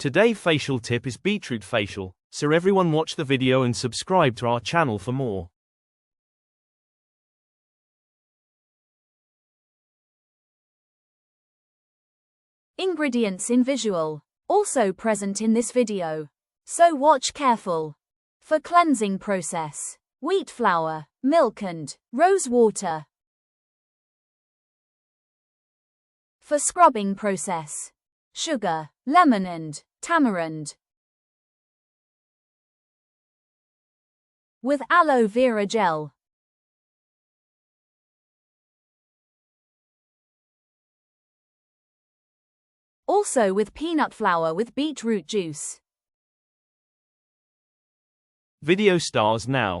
Today's facial tip is beetroot facial, so everyone watch the video and subscribe to our channel for more. Ingredients in visual, also present in this video. So watch careful. For cleansing process, wheat flour, milk and rose water. For scrubbing process, sugar, lemon and tamarind. With aloe vera gel. Also with peanut flour with beetroot juice. Video stars now.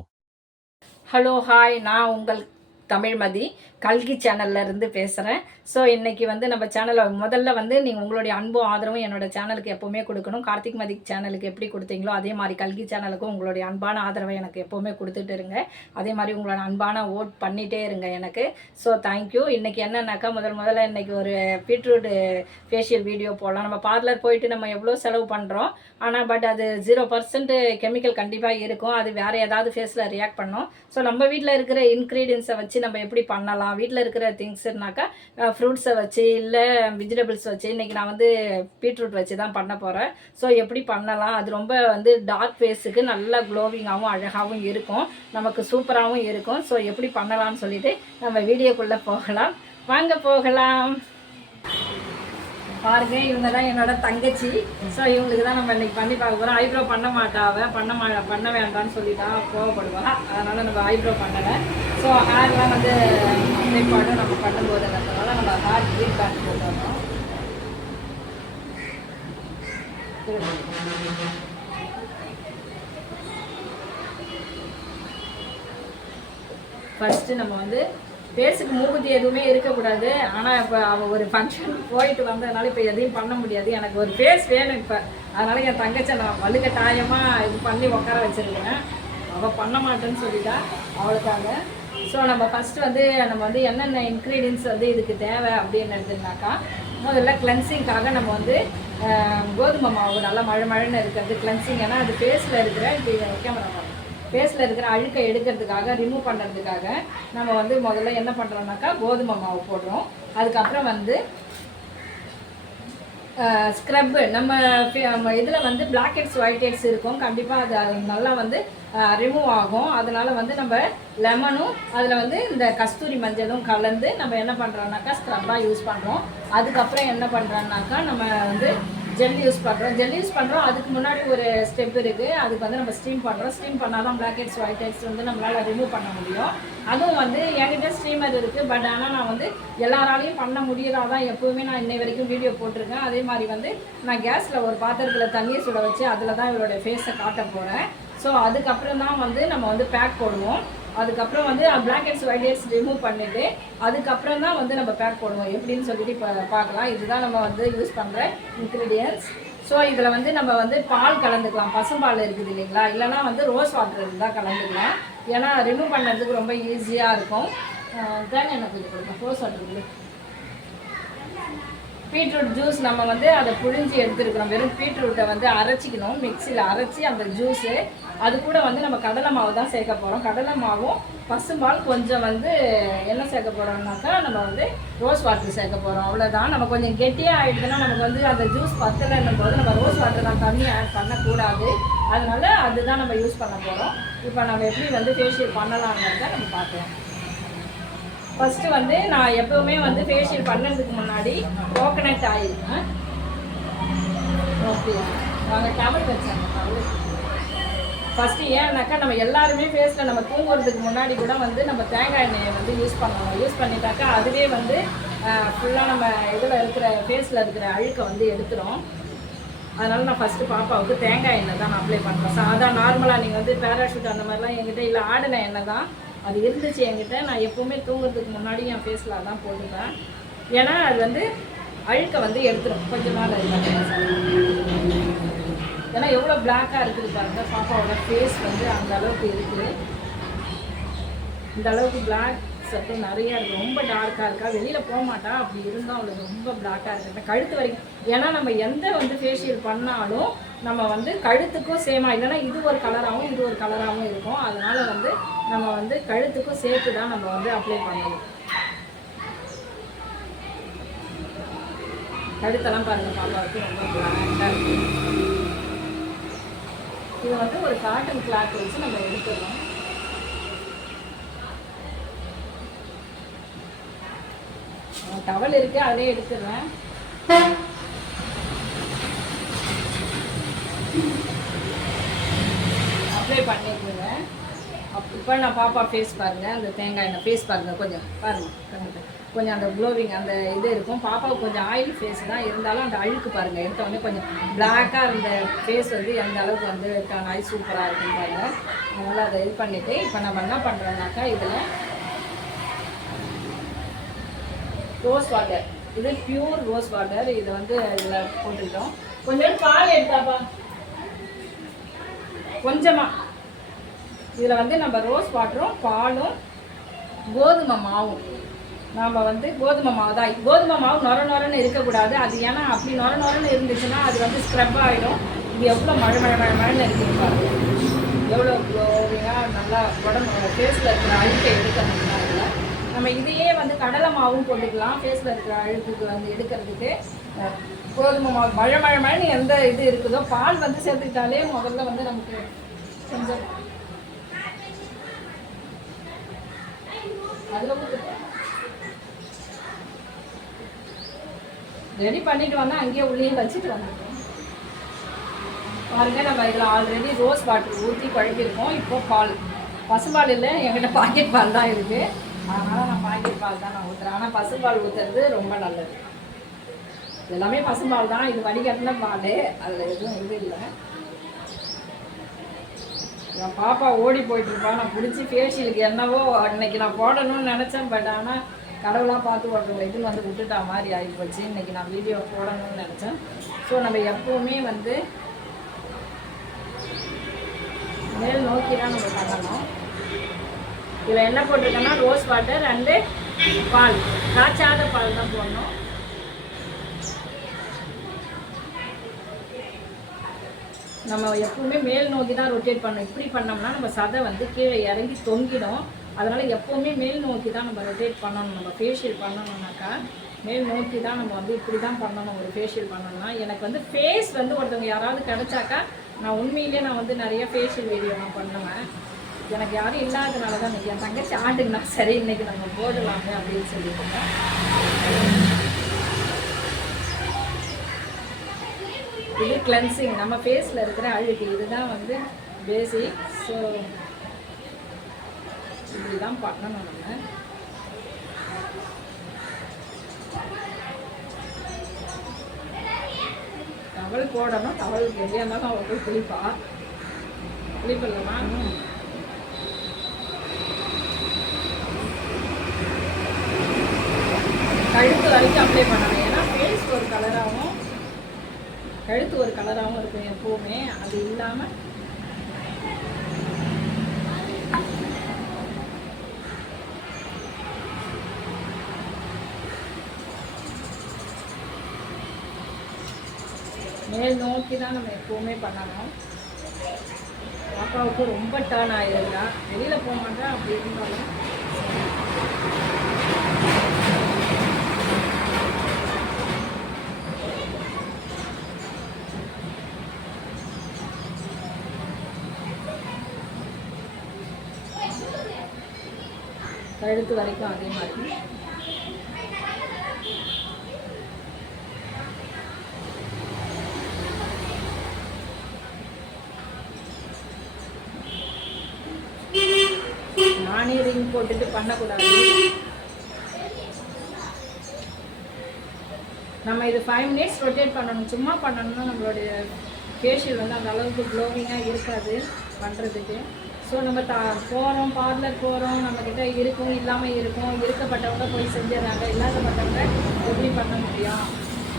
Hello, hi, நான் உங்கள் தமிழ்மதி கல்கி சேனல்ல இருந்து பேசுறேன். So இன்னைக்கு வந்து நம்ம சேனல்ல முதல்ல வந்து நீங்க உங்களுடைய அன்பும் ஆதரவும் என்னோட சேனலுக்கு எப்பவுமே கொடுக்கணும். கார்த்திக் மதிக் சேனலுக்கு எப்படி கொடுத்தீங்களோ அதே மாதிரி கல்கி சேனலுக்கும் உங்களுடைய அன்பான ஆதரவை எனக்கு எப்பவுமே கொடுத்துட்டு இருங்க. அதே மாதிரி உங்களோட அன்பான ஓட் பண்ணிட்டே இருங்க எனக்கு. So thank you. இன்னைக்கு என்னன்னாக்கா முதல்ல இன்னைக்கு ஒரு பீட்ரூட் ஃபேஷியல் வீடியோ போடலாம். நம்ம பார்லர் போயிட்டு நம்ம எவ்வளவு செலவு பண்றோம். ஆனா பட் அது 0% கெமிக்கல் கண்டிப்பா இருக்கும். அது வேற ஏதாவது ஃபேஸ்ல ரியாக்ட் பண்ணும். சோ நம்ம வீட்ல இருக்கிற இன்கிரிடியன்ட்ஸை வச்சு நம்ம எப்படி பண்ணலாம், வீட்டில் இருக்கிற திங்ஸ்னாக்கா ஃப்ரூட்ஸை வச்சு இல்லை வெஜிடபிள்ஸ் வச்சு இன்றைக்கி நான் வந்து பீட்ரூட் வச்சு தான் பண்ண போகிறேன். ஸோ எப்படி பண்ணலாம், அது ரொம்ப வந்து டார்க் ஃபேஸுக்கு நல்லா க்ளோவிங்காகவும் அழகாகவும் இருக்கும், நமக்கு சூப்பராகவும் இருக்கும். ஸோ எப்படி பண்ணலாம்னு சொல்லிட்டு நம்ம வீடியோக்குள்ளே போகலாம். வாங்க போகலாம். பாருங்க, இவங்க தான் என்னோட தங்கச்சி. ஸோ இவங்களுக்கு தான் நம்ம இன்னைக்கு பண்ணி பார்க்க போகிறோம். ஐப்ரோ பண்ண மாட்டாவ, பண்ண வேண்டாம்னு சொல்லிட்டா கோவப்படுவா. அதனால் நம்ம ஐப்ரோ பண்ணலை. ஸோ ஹேர்லாம் வந்து அப்ளை பண்ண நம்ம பண்ணும்போதுன்றதுனால நம்ம ஹேர் ட்ரீட் பேக் போட்டுறோம். ஃபஸ்ட்டு நம்ம வந்து ஃபேஸுக்கு மூக்குத்தி எதுவுமே இருக்கக்கூடாது. ஆனால் இப்போ அவள் ஒரு ஃபங்க்ஷன் போயிட்டு வந்ததுனால இப்போ எதையும் பண்ண முடியாது. எனக்கு ஒரு ஃபேஸ் வேணும் இப்போ. அதனால் என் தங்கச்சை நான் வலுக்கட்டாயமாக இது பண்ணி உட்கார வச்சுருக்கேன். அவள் பண்ண மாட்டேன்னு சொல்லிட்டா அவளுக்காக. ஸோ நம்ம ஃபஸ்ட்டு வந்து நம்ம வந்து என்னென்ன இன்க்ரீடியன்ஸ் வந்து இதுக்கு தேவை அப்படின்னு எடுத்துனாக்கா, முதல்ல கிளென்சிங்காக நம்ம வந்து கோதுமை மாவு நல்லா மழைன்னு இருக்கிறது கிளென்சிங். ஏன்னா அது ஃபேஸில் இருக்கிற கேமரா ஃபேஸில் இருக்கிற அழுக்கை எடுக்கிறதுக்காக, ரிமூவ் பண்ணுறதுக்காக நம்ம வந்து முதல்ல என்ன பண்ணுறோம்னாக்கா கோதுமை மாவு போடுறோம். அதுக்கப்புறம் வந்து ஸ்க்ரப்பு. நம்ம இதில் வந்து பிளாக் ஹெட்ஸ் ஒயிட் ஹெட்ஸ் இருக்கும், கண்டிப்பாக அது நல்லா வந்து ரிமூவ் ஆகும். அதனால் வந்து நம்ம லெமனும் அதில் வந்து இந்த கஸ்தூரி மஞ்சளும் கலந்து நம்ம என்ன பண்ணுறோம்னாக்கா ஸ்க்ரப்பாக யூஸ் பண்ணுறோம். அதுக்கப்புறம் என்ன பண்ணுறோம்னாக்கா நம்ம வந்து ஜெல் யூஸ் பண்ணுறோம். அதுக்கு முன்னாடி ஒரு ஸ்டெப் இருக்குது. அதுக்கு வந்து நம்ம ஸ்டீம் பண்ணுறோம். ஸ்டீம் பண்ணால் தான் பிளாக் ஹெட்ஸ் ஒயிட் ஹெட்ஸ் வந்து நம்மளால் ரிமூவ் பண்ண முடியும். அதுவும் வந்து என்கிட்ட ஸ்டீமர் இருக்குது. பட் ஆனால் நான் வந்து எல்லாராலையும் பண்ண முடியறாதான் எப்போவுமே நான் இன்னை வரைக்கும் வீடியோ போட்டிருக்கேன். அதே மாதிரி வந்து நான் கேஸில் ஒரு பாத்திரத்தில் தண்ணியை சுட வச்சு அதில் தான் இவருடைய ஃபேஸை காட்ட போகிறேன். ஸோ அதுக்கப்புறம் தான் வந்து நம்ம வந்து பேக் போடுவோம். அதுக்கப்புறம் வந்து blackheads whiteheads remove பண்ணிவிட்டு அதுக்கப்புறம் தான் வந்து நம்ம பேக் போடுவோம். எப்படின்னு சொல்லிட்டு இப்போ பார்க்கலாம். இதுதான் நம்ம வந்து யூஸ் பண்ணுற இன்க்ரீடியன்ட்ஸ். ஸோ இதில் வந்து நம்ம வந்து பால் கலந்துக்கலாம். பசும்பால் இருக்குது இல்லைங்களா, இல்லைனா வந்து ரோஸ் வாட்டர் இருந்தால் கலந்துக்கலாம். ஏன்னா ரிமூவ் பண்ணுறதுக்கு ரொம்ப ஈஸியாக இருக்கும். தான் எனக்கு இது கொடுக்கும் ரோஸ் வாட்டர். பீட்ரூட் ஜூஸ் நம்ம வந்து அதை புழிஞ்சி எடுத்துருக்கிறோம். வெறும் பீட்ரூட்டை வந்து அரைச்சிக்கணும், மிக்சியில் அரைச்சி அந்த ஜூஸு. அது கூட வந்து நம்ம கடலை மாவு தான் சேர்க்க போகிறோம். கடலை மாவும் பசும்பால் கொஞ்சம் வந்து என்ன சேர்க்க போகிறோம்னாக்கா நம்ம வந்து ரோஸ் வாட்டர் சேர்க்க போகிறோம். அவ்வளோதான். நம்ம கொஞ்சம் கெட்டியாக ஆகிடுதுன்னா நமக்கு வந்து அந்த ஜூஸ் பத்தலைன்னும் போது நம்ம ரோஸ் வாட்டர் தான் தண்ணி ஆட் பண்ணக்கூடாது. அதனால அதுதான் நம்ம யூஸ் பண்ண போகிறோம். இப்போ நம்ம எப்படி வந்து ஃபேஷியல் பண்ணலாங்கிறத நம்ம பார்க்கலாம். ஃபஸ்ட்டு வந்து நான் எப்போவுமே வந்து ஃபேஷியல் பண்ணுறதுக்கு முன்னாடி கோகனட் ஆயில், ஓகே நாங்கள் டவல் வச்சாங்க டவல் ஃபஸ்ட்டு. ஏன்னாக்கா நம்ம எல்லாருமே ஃபேஸில் நம்ம தூங்குறதுக்கு முன்னாடி கூட வந்து நம்ம தேங்காய் எண்ணெயை வந்து யூஸ் பண்ணணும். யூஸ் பண்ணிட்டாக்கா அதுவே வந்து ஃபுல்லாக நம்ம இதில் இருக்கிற ஃபேஸில் இருக்கிற அழுக்கை வந்து எடுத்துரும். அதனால் நான் ஃபஸ்ட்டு பாப்பாவுக்கு தேங்காய் எண்ணெய் தான் நான் அப்ளை பண்ணுறேன். சாதா நார்மலாக நீங்கள் வந்து பேராஷூட் அந்த மாதிரிலாம் என்கிட்ட இல்லை, ஆடின எண்ணெய் தான் அது இருந்துச்சு என்கிட்ட. நான் எப்போவுமே தூங்குறதுக்கு முன்னாடி என் ஃபேஸில் தான் போட்டுப்பேன். ஏன்னா அது வந்து அழுக்கை வந்து எடுத்துடும் கொஞ்ச நாள் இருக்கு. ஏன்னா எவ்வளோ பிளாக்காக இருக்குது பாருங்க, பாப்பாவோட ஃபேஸ் வந்து அந்த அளவுக்கு இருக்குது. இந்த அளவுக்கு பிளாக் சர்க்கிள் நிறையா இருக்குது. ரொம்ப டார்க்காக இருக்கா, வெளியில் போக மாட்டா. அப்படி இருந்தால் அவளுக்கு ரொம்ப பிளாக்காக இருக்குது கழுத்து வரைக்கும். ஏன்னா நம்ம எந்த வந்து ஃபேஷியல் பண்ணாலும் நம்ம வந்து கழுத்துக்கும் சேமாக, இல்லைன்னா இது ஒரு கலராகவும் இது ஒரு கலராகவும் இருக்கும். அதனால் வந்து நம்ம வந்து கழுத்துக்கும் சேர்த்து தான் நம்ம வந்து அப்ளை பண்ணணும். கழுத்தெல்லாம் பாருங்கள் பாப்பாவுக்கு ரொம்ப பிளாக்காக இருக்குது. இதை வந்து ஒரு காட்டன் கிளாத் வச்சு நம்ம எடுத்துடலாம். டவல் இருக்குது, அதிலே எடுத்துடுறேன். அப்ளை பண்ணிடுங்க. இப்போ நான் பாப்பா ஃபேஸ் பாருங்கள், அந்த தேங்காய் எண்ணெய் ஃபேஸ் பாருங்கள், கொஞ்சம் பாருங்கள், கொஞ்சம் அந்த க்ளோவிங் அந்த இது இருக்கும். பாப்பாவுக்கு கொஞ்சம் ஆயிலி ஃபேஸ் தான் இருந்தாலும் அந்த அழுக்கு பாருங்கள் எடுத்த உடனே கொஞ்சம் பிளாக்காக இருந்த ஃபேஸ் வந்து எந்த அளவுக்கு வந்து நாய் சூப்பராக இருக்குன்னு பாருங்கள். அதனால் அதை இது பண்ணிவிட்டு இப்போ நம்ம என்ன பண்ணுறோம்னாக்கா இதில் ரோஸ் வாட்டர், இது பியூர் ரோஸ் வாட்டர், இதை வந்து இதில் போட்டுக்கிட்டோம். கொஞ்சம் பால் எடுத்தாப்பா, கொஞ்சமாக இதில் வந்து நம்ம ரோஸ் வாட்டரும் பாலும் கோதுமை மாவும், நாம் வந்து கோதுமை மாவு தான். கோதுமை மாவு நொரன்னு இருக்கக்கூடாது. அது ஏன்னா அப்படி நொரன்னு இருந்துச்சுன்னா அது வந்து ஸ்க்ரப் ஆகிடும். இது எவ்வளோ மழைன்னு இருக்குது பாருங்க, எவ்வளோ க்ளோவிங்காக நல்லா உடம்பு ஃபேஸில் இருக்கிற அழுக்கை எடுக்கிறதுனால நம்ம இதையே வந்து கடலை மாவும் போட்டுக்கலாம். ஃபேஸில் இருக்கிற அழுக்குக்கு வந்து எடுக்கிறதுக்கு கோதுமை மாவு மழைன்னு எந்த இது இருக்குதோ பால் வந்து சேர்த்துக்கிட்டாலே முதல்ல வந்து நமக்கு கொஞ்சம் அதில் ஊற்றுட்டேன். ரெடி பண்ணிட்டு வந்தால் அங்கேயே உள்ளே வச்சுட்டு வந்துட்டோம். பாருங்கள், நம்ம இதில் ஆல்ரெடி ரோஸ் வாட்டர் ஊற்றி குழப்பிருக்கோம். இப்போ பால், பசும்பால் இல்லை, என்கிட்ட பாக்கெட் பால் தான் இருக்குது. அதனால் நான் பாக்கெட் பால் தான் நான் ஊற்றுறேன். ஆனால் பசும்பால் ஊற்றுறது ரொம்ப நல்லது. எல்லாமே பசும்பால் தான், இது வடிகட்டின பால், அதில் எதுவும் இது இல்லை. என் பாப்பா ஓடி போயிட்டுருப்பா, நான் பிடிச்சி ஃபேஷியலுக்கு என்னவோ அன்னைக்கு நான் போடணும்னு நினச்சேன். பட் ஆனால் கடவுளாக பார்த்து ஓட்டுற இதுன்னு வந்து விட்டுட்டா மாதிரி ஆகிப்போச்சு. இன்றைக்கி நான் வீடியோ போடணும்னு நினச்சேன். ஸோ நம்ம எப்போவுமே வந்து மேல் நோக்கி தான் நம்ம பண்ணணும். இதில் என்ன போட்டிருக்கேன்னா ரோஸ் வாட்டர் அண்டு பால், காய்ச்சாத பால் தான் போடணும். நம்ம எப்பவுமே மேல் நோக்கி தான் ரொட்டேட் பண்ணணும். இப்படி பண்ணோம்னா நம்ம சதை வந்து கீழே இறங்கி தொங்கிடும். அதனால் எப்போவுமே மேல் நோக்கி தான் நம்ம ரொட்டேட் பண்ணணும். நம்ம ஃபேஷியல் பண்ணணும்னாக்கா மேல் நோக்கி தான் நம்ம வந்து இப்படி தான் பண்ணணும். ஒரு ஃபேஷியல் பண்ணணும்னா எனக்கு வந்து ஃபேஸ் வந்து ஒருத்தவங்க யாராவது கிடச்சாக்கா நான் உண்மையிலே நான் வந்து நிறைய ஃபேஷியல் வீடியோ நான் பண்ணுவேன். எனக்கு யாரும் இல்லாததுனால தான் இன்றைக்கி என் தங்கச்சி ஆட்டுக்குனா சரி இன்றைக்கி நம்ம போடலாமே அப்படின்னு சொல்லியிருக்கேன். இது கிளென்சிங், நம்ம ஃபேஸில் இருக்கிற அழுக்கு, இதுதான் வந்து பேசிக். ஸோ இப்படிதான் பண்ணணும். நம்ம டவல் போடணும். டவலுக்கு எதையா இருந்தாலும் அவள் போய் குளிப்பா. குளிப்பல்லமா கழுத்து வரைக்கும் அப்ளை பண்ணணும். ஏன்னா ஃபேஸ் ஒரு கலராகவும் கழுத்து ஒரு கலராகவும் இருக்கும் எப்போவுமே. அது இல்லாமல் மேல் நோக்கி தான் நம்ம எப்போவுமே பண்ணணும். பாப்பாவுக்கு ரொம்ப டர்ன் ஆகிடுறா, வெளியில் போக மாட்டா. அப்படி இருந்தாலும் கழுத்து வரைக்கும் அதே மாதிரி. நானே ரிங் போட்டுட்டு பண்ணக்கூடாது. நம்ம இது 5 மினிட்ஸ் ரொட்டேட் பண்ணணும். சும்மா பண்ணணும்னா நம்மளுடைய ஃபேஷியல் வந்து அந்த அளவுக்கு க்ளோவிங்காக இருக்காது பண்ணுறதுக்கு. ஸோ நம்ம போகிறோம், பார்லர் போகிறோம், நம்மக்கிட்ட இருக்கும், இல்லாமல் இருக்கும். இருக்கப்பட்டவங்க போய் செஞ்சிடறாங்க, இல்லாதப்பட்டவங்க எப்படி பண்ண முடியும்?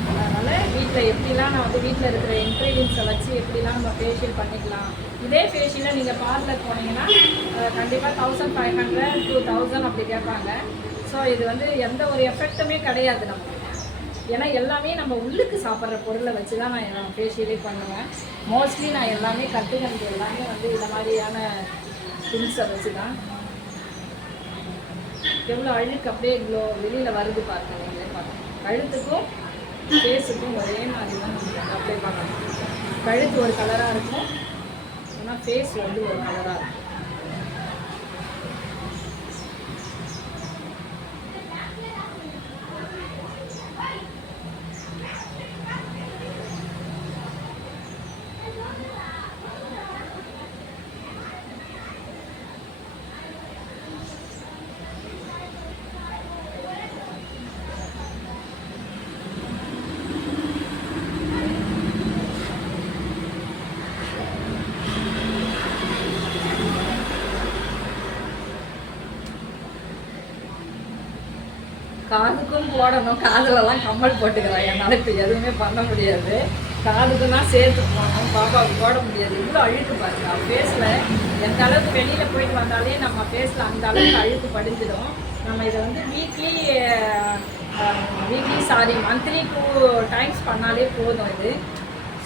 அதனால் வீட்டில் எப்படிலாம் நான் வந்து வீட்டில் இருக்கிற இன்க்ரீடியன்ஸை வச்சு எப்படிலாம் நம்ம ஃபேஷியல் பண்ணிக்கலாம். இதே ஃபேஷியலை நீங்கள் பார்லர் போனீங்கன்னா கண்டிப்பாக 1500 2000 அப்படி கேட்பாங்க. ஸோ இது வந்து எந்த ஒரு எஃபெக்ட்டுமே கிடையாது நமக்கு. ஏன்னா எல்லாமே நம்ம உள்ளுக்கு சாப்பிட்ற பொருளை வச்சு தான் நான் ஃபேஷியலே பண்ணுவேன். மோஸ்ட்லி நான் எல்லாமே கற்றுக்கிறது எல்லாமே வந்து இந்த மாதிரியான திங்ஸை வச்சு தான். எவ்வளோ அழுக்கு அப்படியே இவ்வளோ வெளியில் வருது பாருங்க. நீங்களே பார்க்கணும். கழுத்துக்கும் ஃபேஸுக்கும் ஒரே மாதிரி தான் நம்ம அப்ளை பண்ணணும். கழுத்து ஒரு கலராக இருக்கும், ஆனால் ஃபேஸ் வந்து ஒரு கலராக இருக்கும். காதுக்கும் போடணும். காதுலலாம் கம்மல் போட்டுக்கிறேன். என்னால் இப்போ எதுவுமே பண்ண முடியாது. காதுக்குன்னா சேர்த்து போடணும். பாப்பாவுக்கு போட முடியாது. இவ்வளோ அழுக்கு பாருங்க ஃபேஸில். எந்த அளவுக்கு வெளியில் போயிட்டு வந்தாலே நம்ம ஃபேஸில் அந்த அளவுக்கு அழுக்கு படிஞ்சிடும். நம்ம இதை வந்து மந்த்லி 2 டைம்ஸ் பண்ணாலே போதும். இது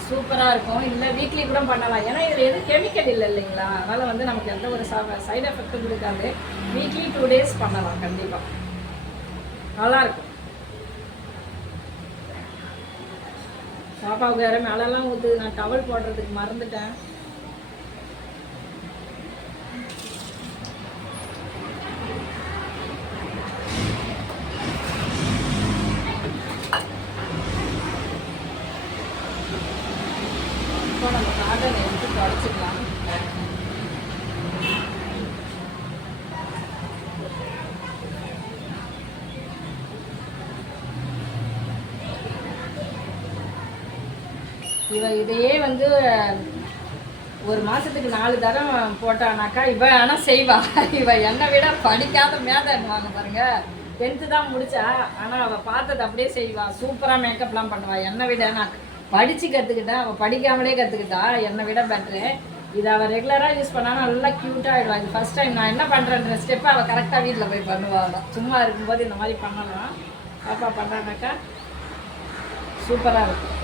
சூப்பராக இருக்கும். இல்லை வீக்லி கூட பண்ணலாம். ஏன்னா இதில் எதுவும் கெமிக்கல் இல்லை இல்லைங்களா? அதனால் வந்து நமக்கு எந்த ஒரு சைடு எஃபெக்ட்டும் கொடுக்காது. வீக்லி 2 டேஸ் பண்ணலாம். கண்டிப்பாக நல்லாயிருக்கும். பாப்பாவுக்கு வேறு மேலெல்லாம் ஊற்றுது. நான் டவல் போடுறதுக்கு மறந்துட்டேன். இப்போ நம்ம காட்டன் எடுத்து தொடச்சிக்கலாம். இதையே வந்து ஒரு மாதத்துக்கு 4 தரம் போட்டானாக்கா இவ ஆனால் செய்வா. இவ என்னை விட படிக்காத மேதன்னுவாங்க பாருங்க. 10th தான் முடிச்சா, ஆனால் அவள் பார்த்தது அப்படியே செய்வா. சூப்பராக மேக்கப்லாம் பண்ணுவாள். என்னை விட நான் படித்து கற்றுக்கிட்டேன், அவள் படிக்காமலே கற்றுக்கிட்டா. என்னை விட பெட்ரு. இதை அவள் ரெகுலராக யூஸ் பண்ணாலும் நல்லா க்யூட்டாக ஆகிடுவா. இது ஃபஸ்ட் டைம் நான் என்ன பண்ணுறேன்ற ஸ்டெப்பை அவள் கரெக்டாக வீட்டில் போய் பண்ணுவாள். சும்மா இருக்கும்போது இந்த மாதிரி பண்ணலாம். பாப்பா பண்ணானாக்கா சூப்பராக இருக்கும்.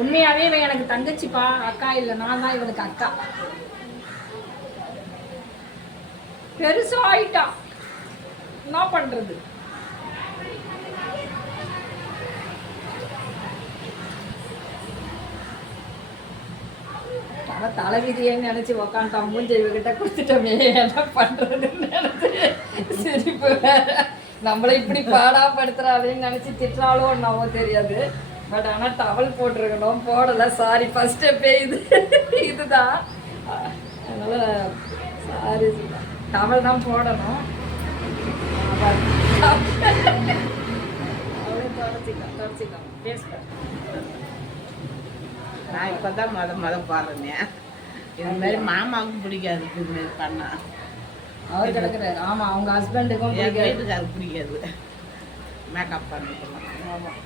உண்மையாகவே இவன் எனக்கு தங்கச்சிப்பா, அக்கா இல்லை, நான் தான் இவனுக்கு அக்கா. பெருசா ஆயிட்டா, என்ன பண்றது? தலைவிதியே நினைச்சு உக்காண்டான். மூஞ்ச இவகிட்ட கொடுத்துட்டோமே, என்ன பண்றதுன்னு நினைச்சு சிரிப்பு வேற. நம்மளை இப்படி பாடாப்படுத்துறாளேன்னு நினைச்சு திட்டுறாளோ என்னவோ தெரியாது. பட் ஆனால் டவல் போட்டிருக்கணும், போடலை. சாரி, ஃபர்ஸ்ட் ஸ்டெப்பே இதுதான். அதனால் சாரி, டவல் தான் போடணும். அவளே தொடச்சிக்கலாம் பேசுகிறேன். நான் இப்போ தான் மொதல் பாருங்க. இது மாதிரி மாமாவுக்கும் பிடிக்காது இது பண்ணா. அவர் கிடக்குறாரு. ஆமாம், அவங்க ஹஸ்பண்டுக்கும் வீட்டுக்காருக்கு பிடிக்காது மேக்கப் பண்ணிக்கலாம். ஆமாம்,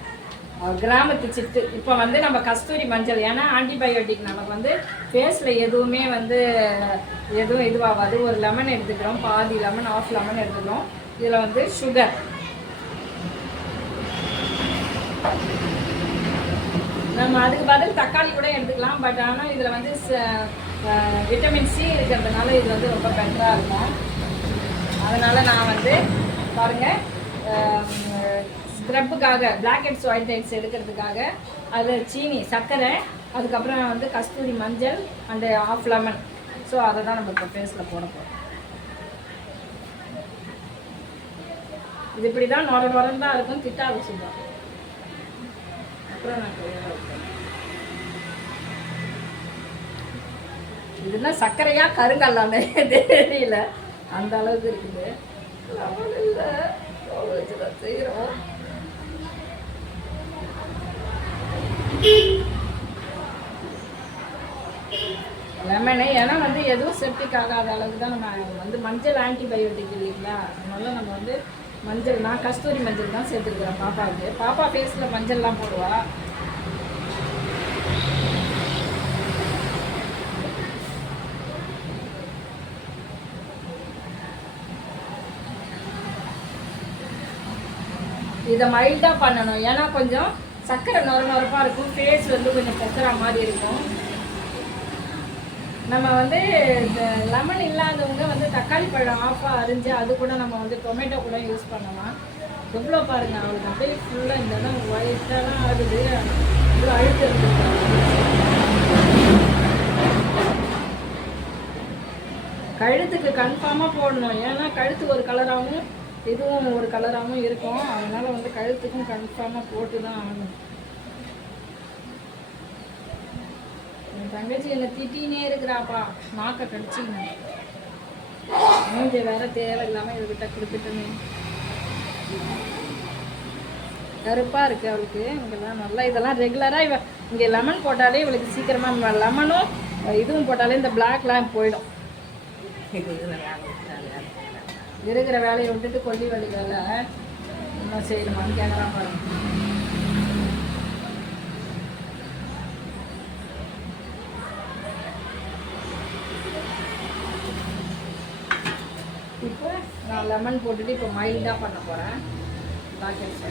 அவர் கிராமத்து சிட்டு. இப்போ வந்து நம்ம கஸ்தூரி மஞ்சள், ஏன்னா ஆன்டிபயோட்டிக் நமக்கு வந்து ஃபேஸில் எதுவுமே வந்து எதுவும் இதுவாகாது. ஒரு லெமன் எடுத்துக்கிறோம், பாதி லெமன், ஆஃப் லெமன் எடுத்துக்கிறோம். இதில் வந்து சுகர், நம்ம அதுக்கு பதில் தக்காளி கூட எடுத்துக்கலாம். பட் ஆனால் இதில் வந்து விட்டமின் சி இருக்கிறதுனால இது வந்து ரொம்ப பெட்டராக இருக்கும். அதனால் நான் வந்து பாருங்கள், ஸ்க்ரப்புக்காக பிளாக் ஹெட்ஸ் ஒயிட் ஹெட்ஸ் எடுக்கிறதுக்காக அது சீனி, சர்க்கரை, அதுக்கப்புறம் வந்து கஸ்தூரி மஞ்சள் அண்டு ஆஃப் லெமன். ஸோ அதை தான் நம்ம இப்போ ஃபேஸில் போட போகிறோம். இது இப்படி தான் நொரன்னு தான் இருக்கும், திட்டாக சொல்லுவாங்க. அப்புறம் நான் இதுனா சர்க்கரையா கருங்கல்லாமே தெரியல, அந்த அளவுக்கு இருக்குது. லெமன் இல்லை, வச்சுதான் செய்கிறோம். லெமனு ஏன்னா வந்து எதுவும் செப்டிக் ஆகாத அளவுக்கு தான் நம்ம வந்து மஞ்சள் ஆன்டிபயோட்டிக் இல்லைங்களா, அதனால நம்ம வந்து மஞ்சள், நான் கஸ்தூரி மஞ்சள் தான் சேர்த்துருக்குறேன் பாப்பாவுக்கு. பாப்பா ஃபேஸில் மஞ்சள்லாம் போடுவா. இதை மைல்டாக பண்ணணும், ஏன்னா கொஞ்சம் சர்க்கரை நொரப்பாக இருக்கும், ஃபேஸ் வந்து கொஞ்சம் பொத்துற மாதிரி இருக்கும். நம்ம வந்து இந்த லெமன் இல்லாதவங்க வந்து தக்காளி பழம் ஆஃபாக அரிஞ்சு அது கூட நம்ம வந்து டொமேட்டோ கூட யூஸ் பண்ணலாம். எவ்வளோ பாருங்கள் அவளுக்கு அப்படியே ஃபுல்லாக இந்த இடம் ஒயிட்டாலாம் ஆகுது, இவ்வளோ அழுத்து இருக்கு. கழுத்துக்கு கன்ஃபார்மாக போடணும், ஏன்னா கழுத்து ஒரு கலராகவும் இதுவும் ஒரு கலராகவும் இருக்கும், அதனால் வந்து கழுத்துக்கும் கன்ஃபார்மாக போட்டு தான் ஆகணும். என் தங்கச்சி என்னை திட்டினே இருக்கிறாப்பா, நாக்கை கடிச்சிங்க, மூஞ்ச வேற தேவையில்லாமல் இவர்கிட்ட கொடுத்துட்டேன்னு. கருப்பாக இருக்குது அவளுக்கு இங்கெல்லாம் நல்லா. இதெல்லாம் ரெகுலராக இவ இங்கே லெமன் போட்டாலே இவளுக்கு சீக்கிரமாக லெமனும் இதுவும் போட்டாலே இந்த பிளாக்லாம் போயிடும். இருக்கிற வேலையை விட்டுட்டு கொல்லி வலி வேலை இன்னும் செய்யணுமான்னு கேட்கலாம் பாருங்க. இப்போ நான் லெமன் போட்டுட்டு இப்போ மைல்டாக பண்ண போகிறேன். பிளாக் ஹெட்ஸ்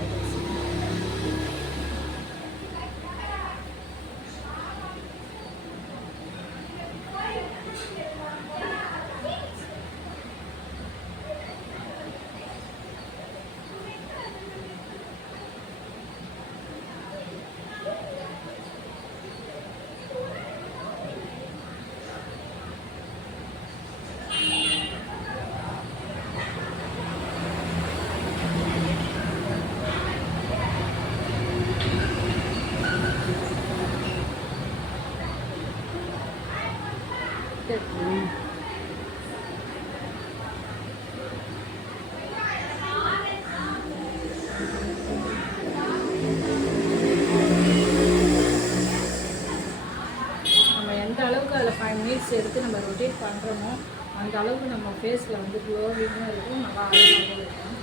அதில் 5 மினிட்ஸ் எடுத்து நம்ம ரொட்டேட் பண்ணுறோமோ அந்த அளவுக்கு நம்ம ஃபேஸில் வந்து க்ளோவிங்கும் இருக்கும், நல்லா அழகாகவும் இருக்கும்.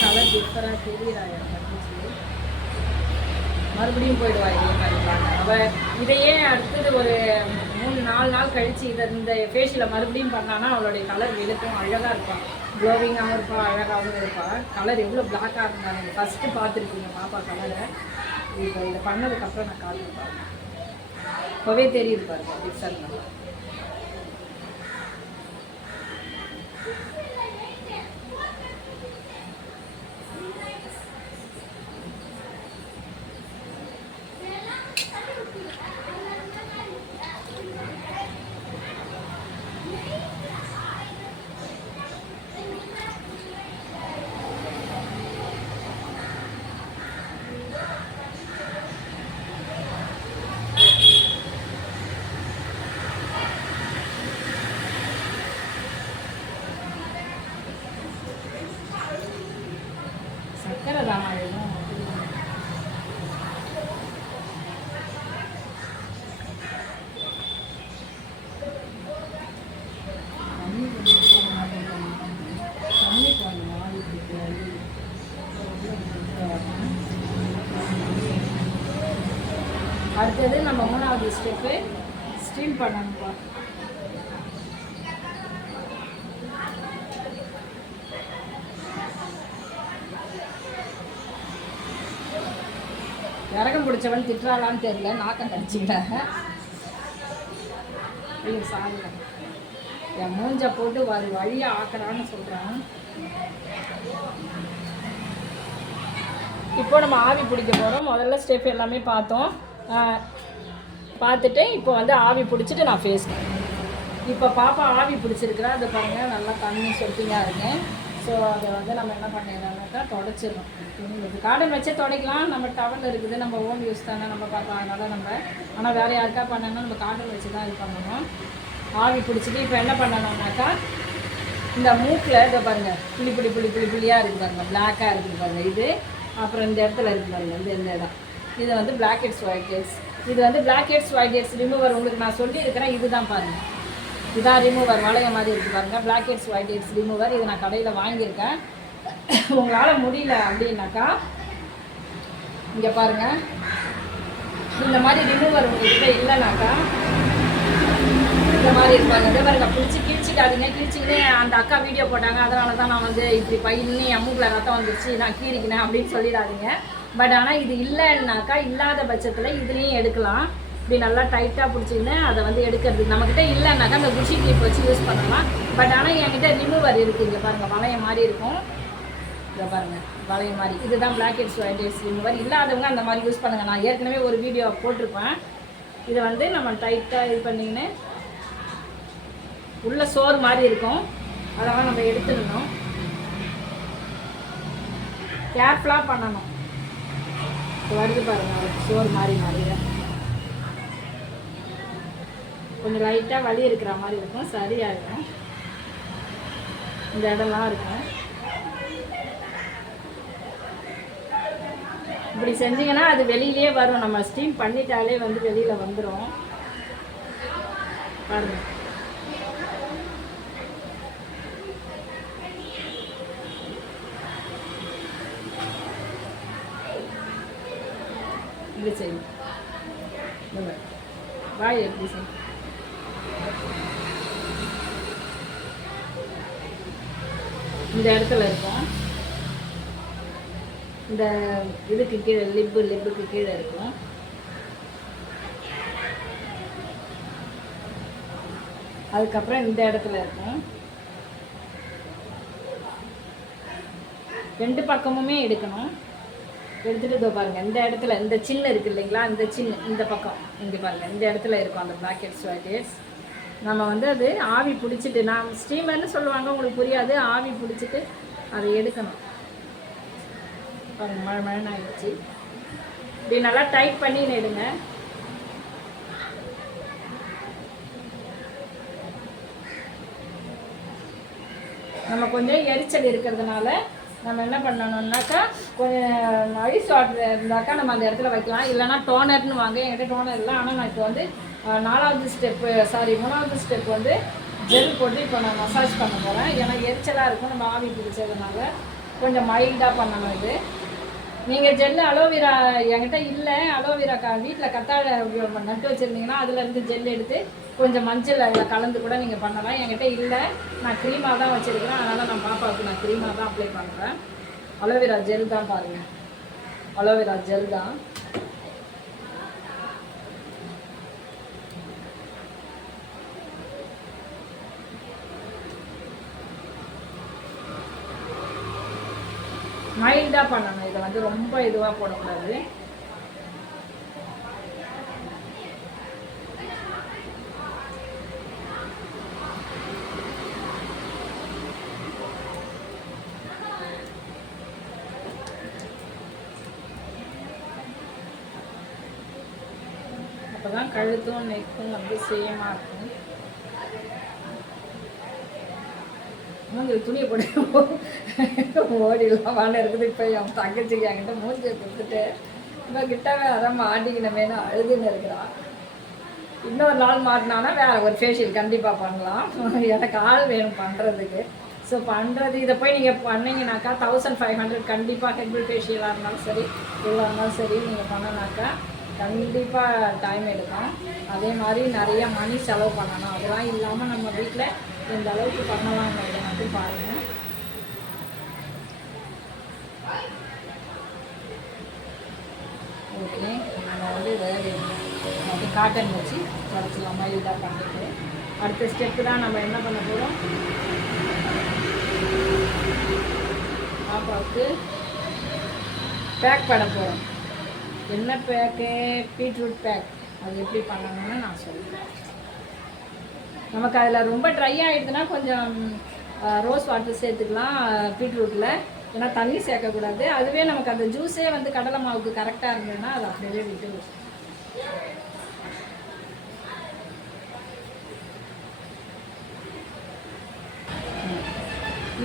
கலர் டிஃபராக தெரியுறாங்க தங்கச்சி, மறுபடியும் போயிடுவா இதே மாதிரி பாருங்க. அவள் இதையே அடுத்தது ஒரு 3-4 நாள் கழித்து இந்த ஃபேஷியலை மறுபடியும் பண்ணான்னா அவளுடைய கலர் வெளுக்கும், அழகாக இருப்பாள், க்ளோவிங்காகவும் இருப்பாள், அழகாகவும் இருப்பாள். கலர் எவ்வளோ பிளாக்காக இருந்தாங்க ஃபஸ்ட்டு பார்த்துருக்கீங்க பாப்பா கலரை. இப்போ இதை பண்ணதுக்கப்புறம் நான் காட்டுறேன் பாருங்க, இப்போவே தெரியுது பாருங்க டிஃபரெண்ட் நல்லா. சக்கரை தான் வேணும். அடுத்தது நம்ம 3வது ஸ்டெப்பு ஸ்டீம் பண்ணணும்ப்பா. நரகம் பிடிச்சவன் திட்டுறாளான்னு தெரியல, நாக்கம் கடிச்சிக்கிட்டேன். இல்லை சாரிங்க, என் மூஞ்ச போட்டு வழியாக ஆக்கறான்னு சொல்கிறேன். இப்போ நம்ம ஆவி பிடிக்க போகிறோம். முதல்ல ஸ்டெப் எல்லாமே பார்த்தோம். பார்த்துட்டு இப்போ வந்து ஆவி பிடிச்சிட்டு நான் ஃபேஸ் இப்போ பாப்பா ஆவி பிடிச்சிருக்கிறா. அதை பாருங்கள், நல்லா தண்ணி சொட்டிங்காக இருக்கேன். ஸோ அதை வந்து நம்ம என்ன பண்ணிடலாம்னாக்கா தொடச்சிடணும். கார்டன் வச்சே துடைக்கலாம். நம்ம டவல் இருக்குது, நம்ம ஓன் யூஸ் தானே நம்ம பார்த்தோம். அதனால் நம்ம ஆனால் வேறு யாருக்கா பண்ணோன்னா நம்ம கார்டன் வச்சு தான் இது பண்ணணும். ஆவி பிடிச்சிட்டு இப்போ என்ன பண்ணணும்னாக்கா இந்த மூக்கில் இதை பாருங்கள், புளியாக இருக்குது பாருங்கள், பிளாக்காக இருக்குது பாருங்கள். இது அப்புறம் இந்த இடத்துல இருக்குது பாருங்கள், இந்த இடம் இது வந்து பிளாக் ஹெட்ஸ் ஒயிட் ஹெட்ஸ். இது வந்து blackheads whiteheads remover உங்களுக்கு நான் சொல்லியிருக்கிறேன். இதுதான் பாருங்கள், இதான் ரிமூவர், வளைய மாதிரி இருக்குது பாருங்கள், blackheads whiteheads remover. இது நான் கடையில் வாங்கியிருக்கேன். உங்களால் முடியல அப்படின்னாக்கா இங்கே பாருங்கள், இந்த மாதிரி ரிமூவர் உங்கள்கிட்ட இல்லைனாக்கா இந்த மாதிரி இருப்பாங்க. இதே பாருங்க, கிழிச்சிக்காதீங்க. கிழிச்சிக்கினே அந்த அக்கா வீடியோ போட்டாங்க, அதனால தான் நான் வந்து இப்படி பையனி அம்முக்கில் ரத்தம் வந்துருச்சு நான் கீறிக்கினேன் அப்படின்னு சொல்லிடாதீங்க. பட் ஆனால் இது இல்லைன்னாக்கா இல்லாத பட்சத்தில் இதுலேயும் எடுக்கலாம். இப்படி நல்லா டைட்டாக பிடிச்சிக்கின்னு அதை வந்து எடுக்கிறது. நம்மக்கிட்ட இல்லைன்னாக்கா அந்த குஷி கிளிப் வச்சு யூஸ் பண்ணலாம். பட் ஆனால் என்கிட்ட ரிமூவர் இருக்குது. இங்கே பாருங்கள், வளைய மாதிரி இருக்கும். இதை பாருங்கள், வளைய மாதிரி. இதுதான் blackheads whiteheads remover. இல்லாதவங்க அந்த மாதிரி யூஸ் பண்ணுங்கள். நான் ஏற்கனவே ஒரு வீடியோ போட்டிருப்பேன். இதை வந்து நம்ம டைட்டாக இது பண்ணிங்கன்னு உள்ள சோறு மாதிரி இருக்கும், அதெல்லாம் நம்ம எடுத்துடணும். கேர்ஃபுல்லாக பண்ணணும். வருது பாருங்கள், சோறு மாதிரி கொஞ்சம் லைட்டாக வலி இருக்கிற மாதிரி இருக்கும். சரியாக இருக்கும், இந்த இடம்லாம் இருக்கும். இப்படி செஞ்சிங்கன்னா அது வெளியிலே வரும். நம்ம ஸ்டீம் பண்ணிட்டாலே வந்து வெளியில் வந்துடும் பாருங்கள். இப்படி செய்யும் வாய் எப்படி செய்யும். இந்த இடத்துல இருக்கும், இந்த இதுக்கு கீழே லிப்புக்கு கீழே இருக்கும். அதுக்கப்புறம் இந்த இடத்துல இருக்கும். ரெண்டு பக்கமுமே எடுக்கணும். எடுத்துகிட்டு இதோ பாருங்கள், இந்த இடத்துல இந்த சின்ன இருக்குது இல்லைங்களா, இந்த சின்ன இந்த பக்கம் இங்கே பாருங்கள், இந்த இடத்துல இருக்கும் அந்த பிளாக் ஹெட்ஸ் ஒயிட் ஹெட்ஸ். நம்ம வந்து அது ஆவி பிடிச்சிட்டு, நான் ஸ்டீமர்னு சொல்லுவாங்க, உங்களுக்கு புரியாது. ஆவி பிடிச்சிட்டு அதை எடுக்கணும். பாருங்கள், மழைன்னு ஆகிடுச்சு. இப்படி நல்லா டைட் பண்ணி எடுங்க. நம்ம கொஞ்சம் எரிச்சல் இருக்கிறதுனால நம்ம என்ன பண்ணணும்னாக்கா கொஞ்சம் ஐஸ் வாட்டர் இருந்தாக்கா நம்ம அந்த இடத்துல வைக்கலாம். இல்லைனா டோனர்னு வாங்க, என்கிட்ட டோனர் இல்லை. ஆனால் நான் இப்போ வந்து 3வது ஸ்டெப் வந்து ஜெல் போட்டு இப்போ நான் மசாஜ் பண்ண போகிறேன். ஏன்னா எரிச்சலாக இருக்கும், நம்ம ஆவி பிடிச்சதுனால கொஞ்சம் மைல்டாக பண்ணணும். இது நீங்கள் ஜெல்லு அலோவேரா என்கிட்ட இல்லை, அலோவேரா வீட்டில் கத்தாழை நட்டு வச்சுருந்தீங்கன்னா அதுலேருந்து ஜெல் எடுத்து கொஞ்சம் மஞ்சள் அதில் கலந்து கூட நீங்கள் பண்ணலாம். என்கிட்ட இல்லை, நான் க்ரீமாக தான் வச்சுருக்கிறேன். அதனால் நான் பாப்பாவுக்கு நான் க்ரீமாக தான் அப்ளை பண்ணுறேன். அலோவேரா ஜெல் தான் பாருங்கள், அலோவேரா ஜெல் தான். மைல்டாக பண்ணணும். இதை வந்து ரொம்ப இதுவாக போடக்கூடாது. அப்போ தான் கழுத்தும் நெக்கும் வந்து சேமாக இருக்கும். மூஞ்சி துணியை போட்டு ஓடிலாம் வாழ இருக்குது. இப்போ என் தங்கச்சிக்கு என்கிட்ட மூஞ்சியை கொடுத்துட்டு இப்போ கிட்டவே அதான் மாட்டிக்கணுமேனு அழுதுன்னு இருக்கிறான். இன்னொரு நாள் மாட்டினானா வேறு ஒரு ஃபேஷியல் கண்டிப்பாக பண்ணலாம். எனக்கு ஆள் வேணும் பண்ணுறதுக்கு. ஸோ பண்ணுறது இதை போய் நீங்கள் பண்ணிங்கனாக்கா 1500 கண்டிப்பாக ஹெர்பல் ஃபேஷியலாக இருந்தாலும் சரி, எவ்வளோ இருந்தாலும் சரி நீங்கள் பண்ணனாக்கா கண்டிப்பாக டைம் எடுக்கும். அதே மாதிரி நிறைய மணி செலவு பண்ணணும். அதெல்லாம் இல்லாமல் நம்ம வீட்டில் எந்த அளவுக்கு பண்ணலாம்ங்கிறத மட்டும் பாருங்கள். ஓகே, நம்ம வந்து இதை அப்படி காட்டன் வச்சு வரைச்சிடலாம். மைல்டாக பண்ணிட்டு அடுத்த ஸ்டெப்பு தான் நம்ம என்ன பண்ண போகிறோம், பாப்பாவுக்கு பேக் பண்ண போகிறோம். என்ன பேக்கு? Beetroot back. அது எப்படி பண்ணணும்னு நான் சொல்கிறேன். நமக்கு அதில் ரொம்ப ட்ரை ஆகிடுதுன்னா கொஞ்சம் ரோஸ் வாட்டர் சேர்த்துக்கலாம் பீட்ரூட்டில், ஏன்னா தண்ணி சேர்க்கக்கூடாது. அதுவே நமக்கு அந்த ஜூஸே வந்து கடலை மாவுக்கு கரெக்டாக இருந்ததுன்னா அது அப்படியே விட்டு.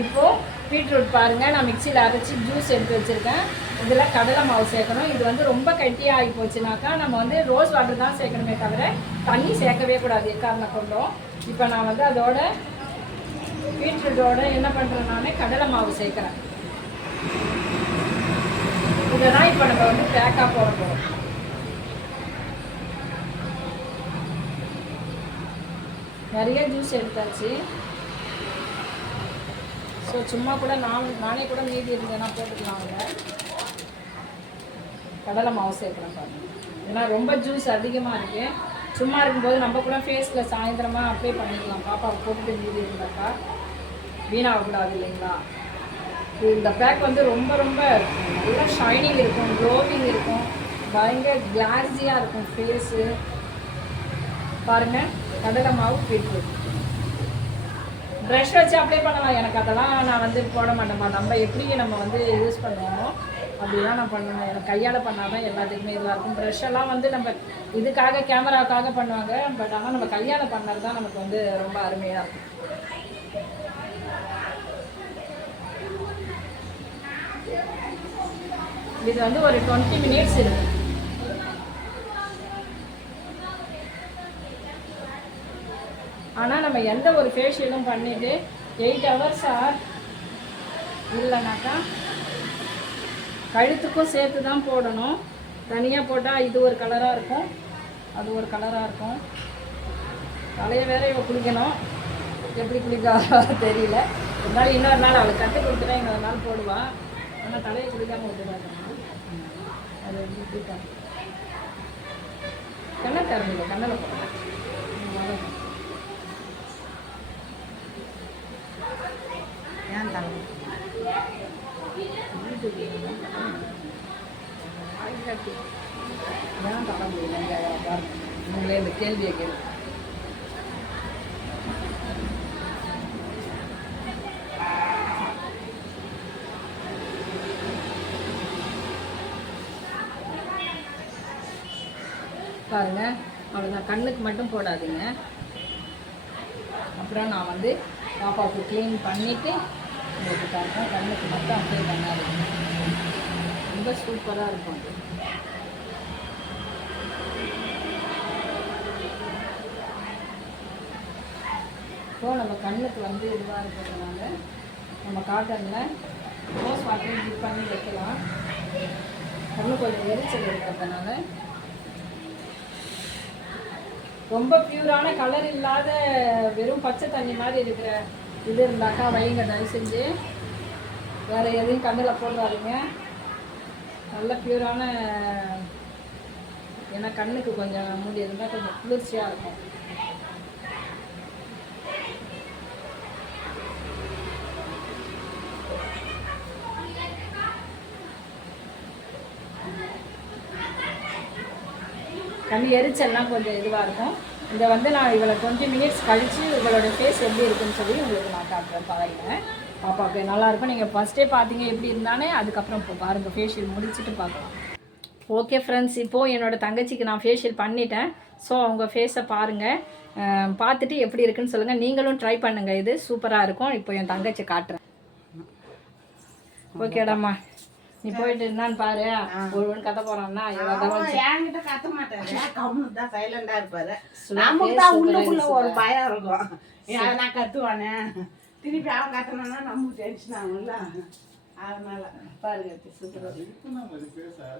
இப்போது பீட்ரூட் பாருங்கள், நான் மிக்சியில் அரைச்சி ஜூஸ் எடுத்து வச்சுருக்கேன். இதில் கடலை மாவு சேர்க்கணும். இது வந்து ரொம்ப கட்டியாக ஆகி போச்சுனாக்கா நம்ம வந்து ரோஸ் வாட்டர் தான் சேர்க்கணுமே தவிர தண்ணி சேர்க்கவே கூடாது எக்காரணம் கொண்டோம். இப்போ நான் வந்து அதோட பீட்ரூட்டோட என்ன பண்ணுறேன், நான் கடலை மாவு சேர்க்குறேன். இதை தான் இப்போ நம்ம வந்து பேக்காக போட போகிறோம். நிறைய ஜூஸ் எடுத்தாச்சு. ஸோ சும்மா கூட நானே கூட மீதி இருந்தேன்னா போட்டுக்கலாம். அதில் கடலை மாவு சேர்க்குறேன் பாருங்கள். ஏன்னா ரொம்ப ஜூஸ் அதிகமாக இருக்குது. சும்மா இருக்கும்போது நம்ம கூட ஃபேஸில் சாயந்தரமாக அப்ளை பண்ணிக்கலாம். பாப்பாவை போட்டுட்டு மீதி இருந்தாக்கா வீணாகக்கூடாது இல்லைங்களா. இந்த பேக் வந்து ரொம்ப ரொம்ப நல்லா ஷைனிங் இருக்கும், க்ளோவிங் இருக்கும், பயங்கர கிளாஸியாக இருக்கும் ஃபேஸு. பாருங்கள், கடலை மாவு பீட்ரூட் ப்ரஷ் வச்சு அப்ளை பண்ணலாம். எனக்கு அதெல்லாம் நான் வந்து போட மாட்டேம்மா. நம்ம எப்படி நம்ம வந்து யூஸ் பண்ணுவோமோ அப்படிதான் நான் பண்ணுவேன். எனக்கு கையால் பண்ணால் தான் எல்லாத்துக்குமே இதுவாக இருக்கும். ப்ரஷ்ஷெல்லாம் வந்து நம்ம இதுக்காக கேமராவுக்காக பண்ணுவாங்க. பட் ஆனால் நம்ம கையால் பண்ணது தான் நமக்கு வந்து ரொம்ப அருமையாக இருக்கும். இது வந்து ஒரு 20 மினிட்ஸ் இருக்கும். ஆனால் நம்ம எந்த ஒரு ஃபேஷியலும் பண்ணிவிட்டு 8 hours இல்லைனாக்கா கழுத்துக்கும் சேர்த்து தான் போடணும். தனியாக போட்டால் இது ஒரு கலராக இருக்கும், அது ஒரு கலராக இருக்கும். தலையை வேற இவ குளிக்கணும், எப்படி குளிக்க தெரியல. இருந்தாலும் இன்னொரு நாள் அவளுக்கு கற்றுக் கொடுத்துட்டா இன்னொரு நாள் போடுவாள். ஆனால் தலையை குளிக்காமல் விட்டுருவாங்க. அது எப்படி குளிக்காம கண்ணை திறந்துடும், கண்ணில் போடணும். ஏன் தலை ஏன் தர முடியல? நீங்களே இந்த கேள்வியை கேள்வி. பாருங்க, அவ்வளோதான். கண்ணுக்கு மட்டும் போடாதீங்க. அப்புறம் நான் வந்து பாப்பாவுக்கு க்ளீன் பண்ணிவிட்டு உங்களுக்கு பாருங்கள். கண்ணுக்கு மட்டும் அப்ளை பண்ணாதீங்க. ரொம்ப சூப்பராக இருக்கும் அது. இப்போது நம்ம கண்ணுக்கு வந்து இதுவாக இருக்கிறதுனால நம்ம காட்டனில் ரோஸ் வாட்டர் டிப் பண்ணி வைக்கலாம். கண்ணு கொஞ்சம் எரிச்சல் இருக்கிறதுனால ரொம்ப பியூரான கலர் இல்லாத வெறும் பச்சை தண்ணி மாதிரி இருக்கிற இது இருந்தாக்கா வைங்க, தயவு செஞ்சு. வேறு எதையும் கண்ணில் போடுறாதீங்க. நல்ல பியூரான, ஏன்னா கண்ணுக்கு கொஞ்சம் மூடி இருந்தால் கொஞ்சம் குளிர்ச்சியாக இருக்கும். கண் எரிச்சல்லாம் கொஞ்சம் இதுவாக இருக்கும். இதை வந்து நான் இவளை 20 மினிட்ஸ் கழித்து இவளோட ஃபேஸ் எப்படி இருக்குன்னு சொல்லி உங்களுக்கு நான் காட்டுறேன். பாருங்கள், பாப்பாவுக்கு நல்லாயிருக்கும். நீங்கள் ஃபஸ்ட்டே பார்த்தீங்க எப்படி இருந்தானே, அதுக்கப்புறம் இப்போ பாருங்கள் ஃபேஷியல் முடிச்சுட்டு பார்க்கலாம். ஓகே ஃப்ரெண்ட்ஸ், இப்போது என்னோடய தங்கச்சிக்கு நான் ஃபேஷியல் பண்ணிட்டேன். ஸோ அவங்க ஃபேஸை பாருங்கள், பார்த்துட்டு எப்படி இருக்குன்னு சொல்லுங்கள். நீங்களும் ட்ரை பண்ணுங்கள், இது சூப்பராக இருக்கும். இப்போ என் தங்கச்சி காட்டுறேன். ஓகேடாம்மா, நீ போயிட்டு என்னன்னு பாரு. ஒரு கத்த போறான்னா என்கிட்ட கத்த மாட்டேன், கம்முன்னு தான் சைலண்டா இருப்பாரு. நமக்கு தான் உள்ளுக்குள்ள ஒரு பயம் இருக்கும். நான் கத்துவானே, திருப்பி அவன் கத்தனா நமக்கு டென்ஷன் ஆகும்ல. அதனால பாருங்க சூப்பரா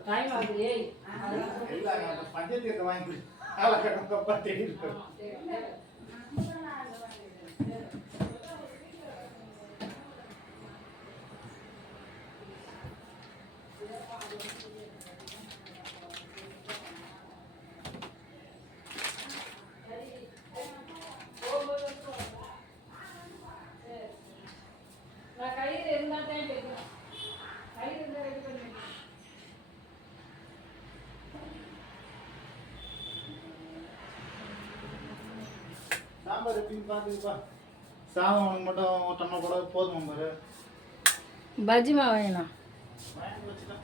டைம் ஆகுது. பஞ்சத்தை வாங்கி சாம்பார் எப்படின்னு பார்த்துப்பா. சாதம் உனக்கு மட்டும் ஒரு டம்ளர் கூட போதுமா பாரு. பஜ்ஜி மாவு வேணும். வாங்கி வச்சுட்டேன்.